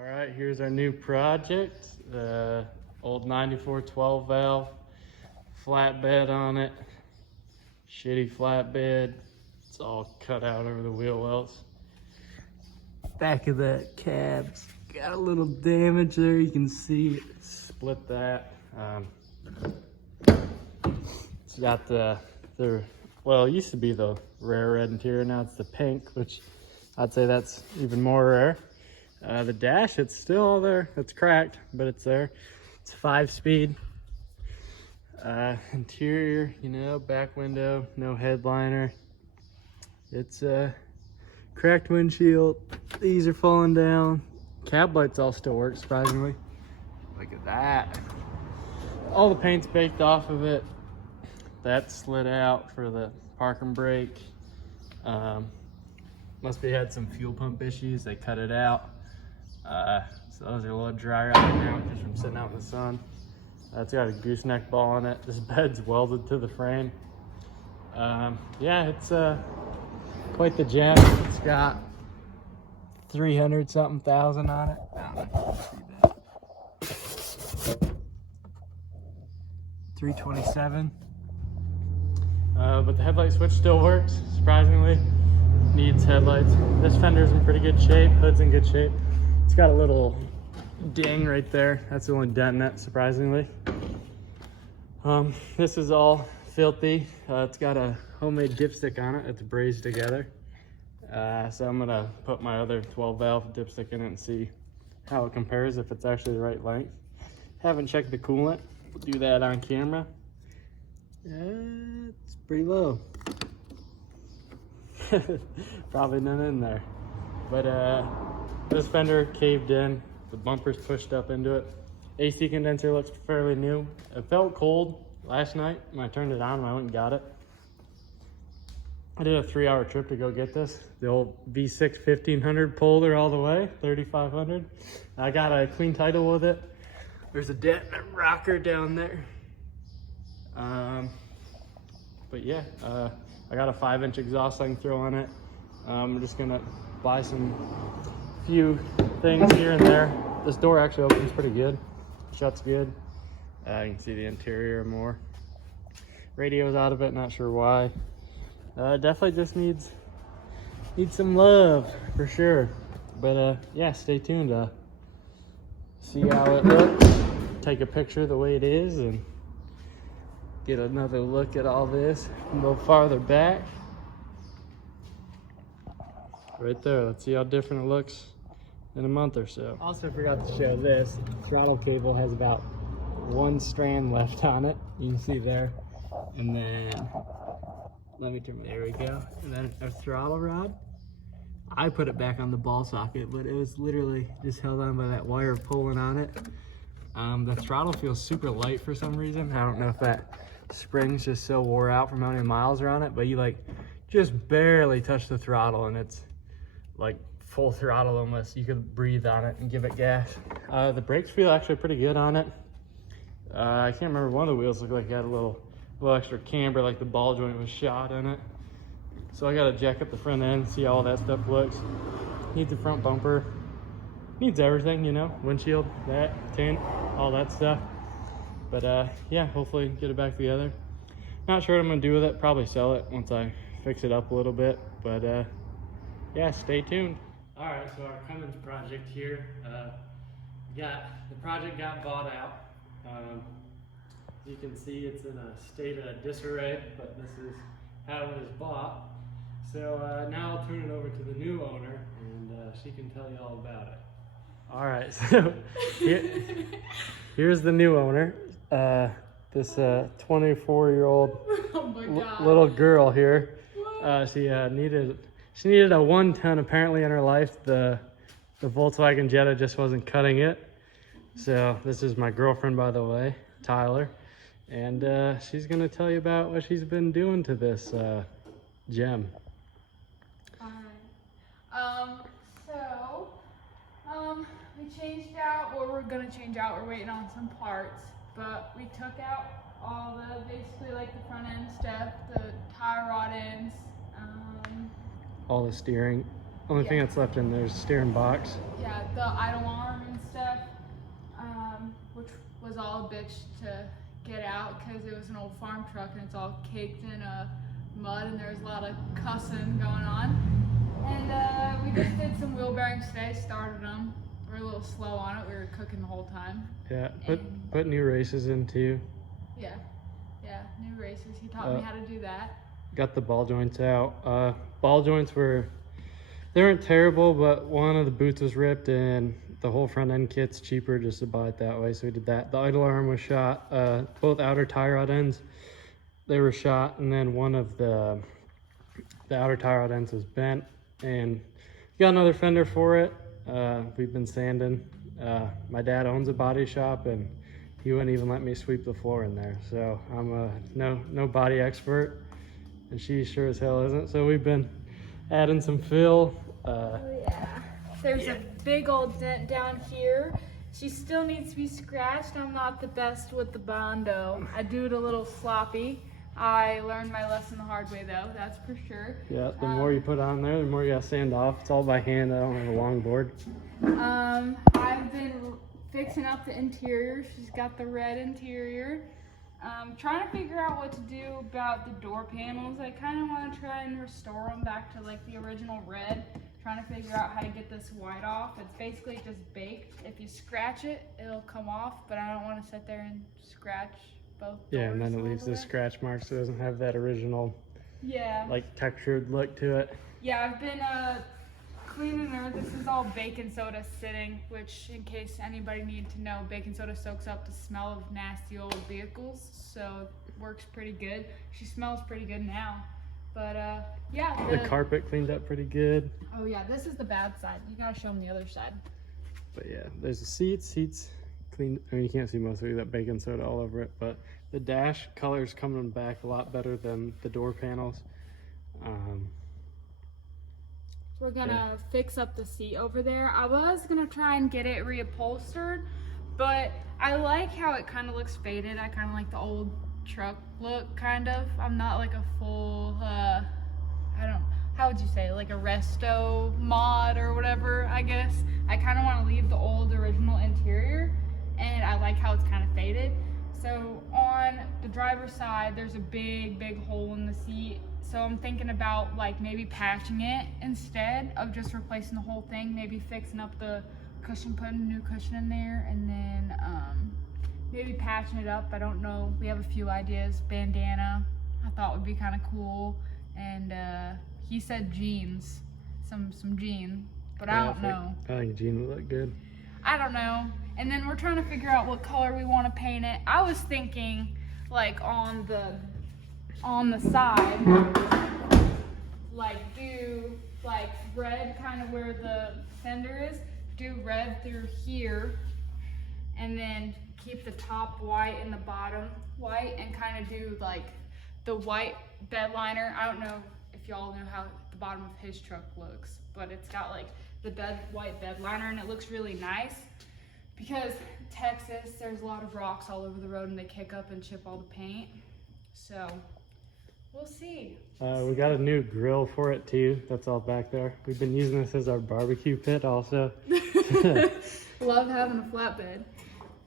All right, here's our new project. Old 94 12 valve, flatbed on it. Shitty flatbed. It's all cut out over the wheel wells. Back of that cab's got a little damage there. You can see it split that. It's got well, it used to be the rare red interior. Now it's the pink, which I'd say that's even more rare. The dash, it's still all there. It's cracked, but it's there. It's 5-speed. Interior, you know, back window, no headliner. It's a cracked windshield. These are falling down. Cab lights all still work, surprisingly. Look at that. All the paint's baked off of it. That slid out for the park and brake. Must be had some fuel pump issues. They cut it out. So those are a little drier out now just from sitting out in the sun. It's got a gooseneck ball on it. This bed's welded to the frame. Yeah, it's quite the gem. It's got 300-something thousand on it. I don't know if you can see that. 327. But the headlight switch still works, surprisingly. Needs headlights. This fender's in pretty good shape. Hood's in good shape. It's got a little ding right there. That's the only dent in it, surprisingly. This is all filthy. It's got a homemade dipstick on it. It's brazed together. So I'm gonna put my other 12 valve dipstick in it and see how it compares, if it's actually the right length. Haven't checked the coolant. We'll do that on camera. It's pretty low. Probably none in there. But this fender caved in. The bumper's pushed up into it. AC condenser looks fairly new. It felt cold last night when I turned it on and I went and got it. I did a 3-hour trip to go get this. The old V6 1500 pulled her all the way, 3500. I got a clean title with it. There's a dent in a rocker down there. But yeah, I got a 5-inch exhaust I can throw on it. I'm just gonna buy some few things here and there. This door actually opens pretty good, shuts good. You can see the interior more. Radio's out of it, not sure why. Definitely just needs some love for sure. But yeah, stay tuned. See how it looks. Take a picture the way it is and get another look at all this. A little farther back. Right there. Let's see how different it looks in a month or so. Also forgot to show this. Throttle cable has about 1 strand left on it. You can see there. And then, let me turn, there we go. And then a throttle rod. I put it back on the ball socket, but it was literally just held on by that wire pulling on it. The throttle feels super light for some reason. I don't know if that spring's just so wore out from how many miles are on it, but you like just barely touch the throttle and it's like full throttle almost. You could breathe on it and give it gas. The brakes feel actually pretty good on it. I can't remember, one of the wheels looked like it had a little extra camber, like the ball joint was shot in it. So I gotta jack up the front end, see how all that stuff looks. Needs a front bumper. Needs everything, you know, windshield, that, tint, all that stuff. But yeah, hopefully get it back together. Not sure what I'm gonna do with it. Probably sell it once I fix it up a little bit. But yeah, stay tuned. All right, so our Cummins project here. The project got bought out. As you can see, it's in a state of disarray, but this is how it was bought. So now I'll turn it over to the new owner, and she can tell you all about it. All right, so here's the new owner. This 24-year-old little girl here. She needed a 1-ton apparently in her life. The Volkswagen Jetta just wasn't cutting it. So this is my girlfriend, by the way, Tyler, and she's gonna tell you about what she's been doing to this gem. We changed out, or we're gonna change out, we're waiting on some parts, but we took out all the, basically like the front end stuff, the tie rod ends, all the steering. Only thing that's left in there is the steering box. Yeah, the idle arm bitch to get out because it was an old farm truck and it's all caked in mud and there's a lot of cussing going on. And we just did some wheel bearings today, started them. We're a little slow on it, we were cooking the whole time. Yeah, put new races in too. Yeah, new races. He taught me how to do that. Got the ball joints out. Ball joints they weren't terrible, but one of the boots was ripped and the whole front end kit's cheaper just to buy it that way, so we did that. The idle arm was shot. Both outer tie rod ends, they were shot, and then one of the outer tie rod ends was bent, and got another fender for it. We've been sanding. My dad owns a body shop and he wouldn't even let me sweep the floor in there, so I'm no body expert, and she sure as hell isn't. So we've been adding some fill. There's a big old dent down here. She still needs to be scratched. I'm not the best with the Bondo. I do it a little sloppy. I learned my lesson the hard way though, that's for sure. Yeah, the more you put on there, the more you gotta sand off. It's all by hand, I don't have a long board. I've been fixing up the interior. She's got the red interior. Trying to figure out what to do about the door panels. I kind of want to try and restore them back to like the original red. Trying to figure out how to get this white off. It's basically just baked. If you scratch it, it'll come off, but I don't want to sit there and scratch both doors. Yeah, and then it leaves the scratch marks, so it doesn't have that original, like textured look to it. Yeah, I've been cleaning her. This is all baking soda sitting, which in case anybody needs to know, baking soda soaks up the smell of nasty old vehicles, so it works pretty good. She smells pretty good now. But yeah. The carpet cleaned up pretty good. Oh yeah, this is the bad side. You gotta show them the other side. But yeah, there's the seats cleaned. I mean, you can't see most of it, that baking soda all over it, but the dash color's coming back a lot better than the door panels. We're gonna fix up the seat over there. I was gonna try and get it reupholstered, but I like how it kind of looks faded. I kind of like the old truck look, kind of. I'm not like a full, how would you say, like a resto mod or whatever, I guess. I kind of want to leave the old original interior, and I like how it's kind of faded. So on the driver's side, there's a big hole in the seat. So I'm thinking about like maybe patching it instead of just replacing the whole thing, maybe fixing up the cushion, putting a new cushion in there, and then maybe patching it up. I don't know. We have a few ideas. Bandana, I thought would be kind of cool. And he said jeans, some jean, but I don't know. I think jean would look good. I don't know. And then we're trying to figure out what color we want to paint it. I was thinking like on the side, like do like red kind of where the fender is, do red through here, and then keep the top white and the bottom white, and kind of do like the white bed liner. I don't know if y'all know how the bottom of his truck looks, but it's got like the white bed liner, and it looks really nice because Texas, there's a lot of rocks all over the road and they kick up and chip all the paint. So we'll see. We got a new grill for it too. That's all back there. We've been using this as our barbecue pit also. Love having a flatbed.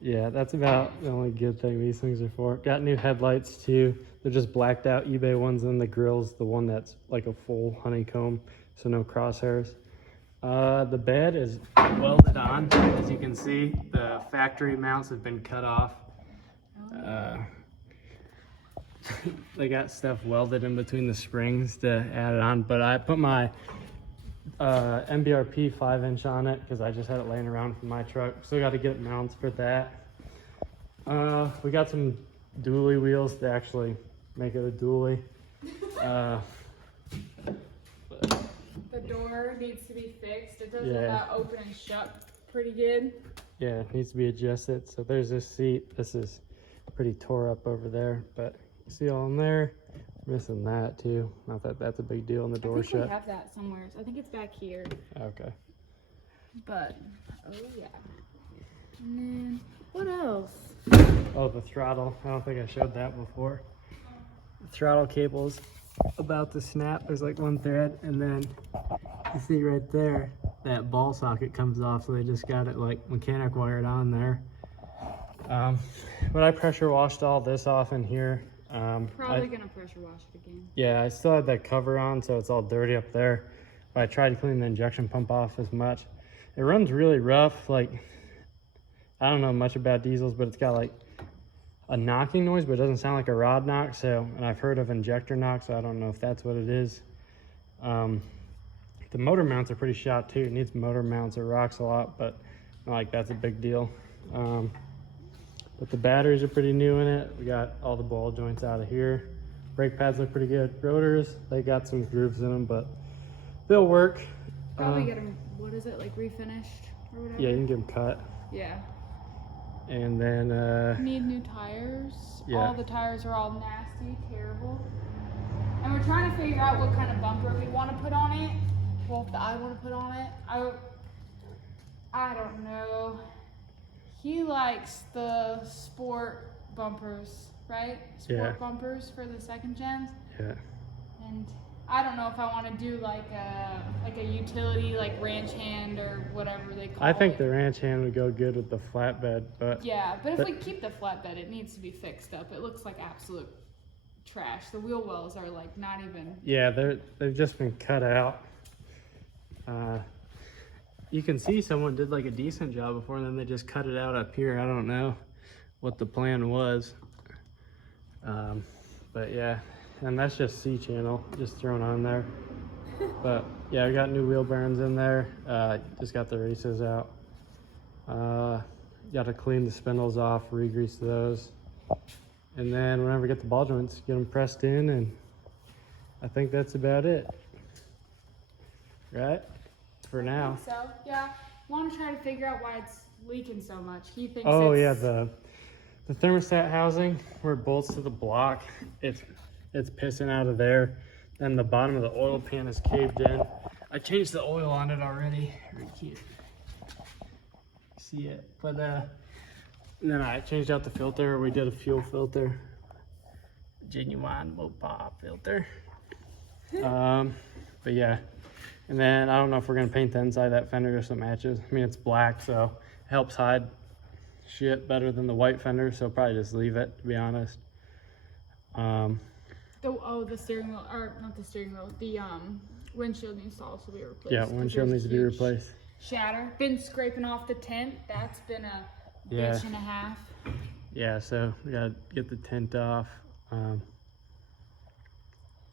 Yeah, that's about the only good thing these things are for. Got new headlights too. They're just blacked out eBay ones, and the grill's the one that's like a full honeycomb, so no crosshairs. The bed is welded on, as you can see. The factory mounts have been cut off. They got stuff welded in between the springs to add it on, but I put my MBRP 5-inch on it because I just had it laying around for my truck. Still got to get mounts for that. We got some dually wheels to actually make it a dually. The door needs to be fixed. It doesn't open and shut pretty good. Yeah, it needs to be adjusted. So there's this seat. This is pretty tore up over there, but you see all in there. Missing that too. Not that that's a big deal, and the door shut. We have that somewhere. So I think it's back here. Okay. But oh yeah. And then what else? Oh, the throttle. I don't think I showed that before. The throttle cable's about to snap. There's like one thread, and then you see right there that ball socket comes off, so they just got it like mechanic wired on there. But I pressure washed all this off in here. Probably gonna pressure wash it again. Yeah, I still had that cover on, so it's all dirty up there. But I tried to clean the injection pump off as much. It runs really rough. Like, I don't know much about diesels, but it's got like a knocking noise, but it doesn't sound like a rod knock. So, and I've heard of injector knock, so I don't know if that's what it is. The motor mounts are pretty shot too. It needs motor mounts. It rocks a lot, but not like that's a big deal. But the batteries are pretty new in it. We got all the ball joints out of here. Brake pads look pretty good. Rotors, they got some grooves in them, but they'll work. Probably get them, what is it, like refinished or whatever? Yeah, you can get them cut. Yeah. And then Need new tires. Yeah. All the tires are all nasty, terrible. And we're trying to figure out what kind of bumper we want to put on it. Well, that I want to put on it. I don't know. He likes the sport bumpers, right? Sport bumpers for the second gens. Yeah. And I don't know if I want to do like a utility, like ranch hand or whatever they call it. I think the ranch hand would go good with the flatbed, but yeah, but if we keep the flatbed, it needs to be fixed up. It looks like absolute trash. The wheel wells are like not even. Yeah, they've just been cut out. You can see someone did like a decent job before, and then they just cut it out up here. I don't know what the plan was, but yeah, and that's just C channel just thrown on there. But yeah, we got new wheel bearings in there. Just got the races out. Got to clean the spindles off, re-grease those, and then whenever we get the ball joints, get them pressed in, and I think that's about it. Right? For now. So yeah, want to try to figure out why it's leaking so much. He thinks. Oh it's... yeah, the thermostat housing where it bolts to the block, it's pissing out of there. Then the bottom of the oil pan is caved in. I changed the oil on it already. You can't see it, but and then I changed out the filter. We did a fuel filter, genuine Mopar filter. But yeah. And then I don't know if we're gonna paint the inside of that fender so it matches. I mean, it's black, so it helps hide shit better than the white fender, so probably just leave it, to be honest. The steering wheel, or not the steering wheel, the windshield needs to also be replaced. Yeah, windshield needs to be replaced. Shatter. Been scraping off the tent. That's been a bitch and a half. Yeah, so we gotta get the tent off.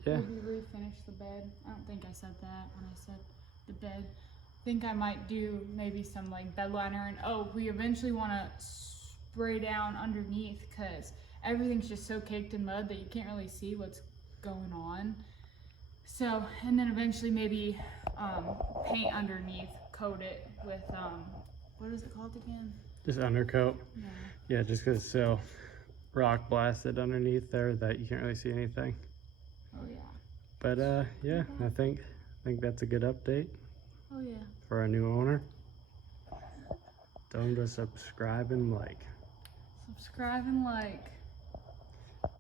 Yeah. Maybe refinish the bed. I don't think I said that when I said the bed. I think I might do maybe some like bed liner, and we eventually want to spray down underneath because everything's just so caked in mud that you can't really see what's going on. So, and then eventually maybe paint underneath, coat it with what is it called again? Just undercoat. Yeah, just because it's so rock blasted underneath there that you can't really see anything. Oh yeah. But yeah, I think that's a good update. Oh yeah. For our new owner. Tell them to subscribe and like. Subscribe and like.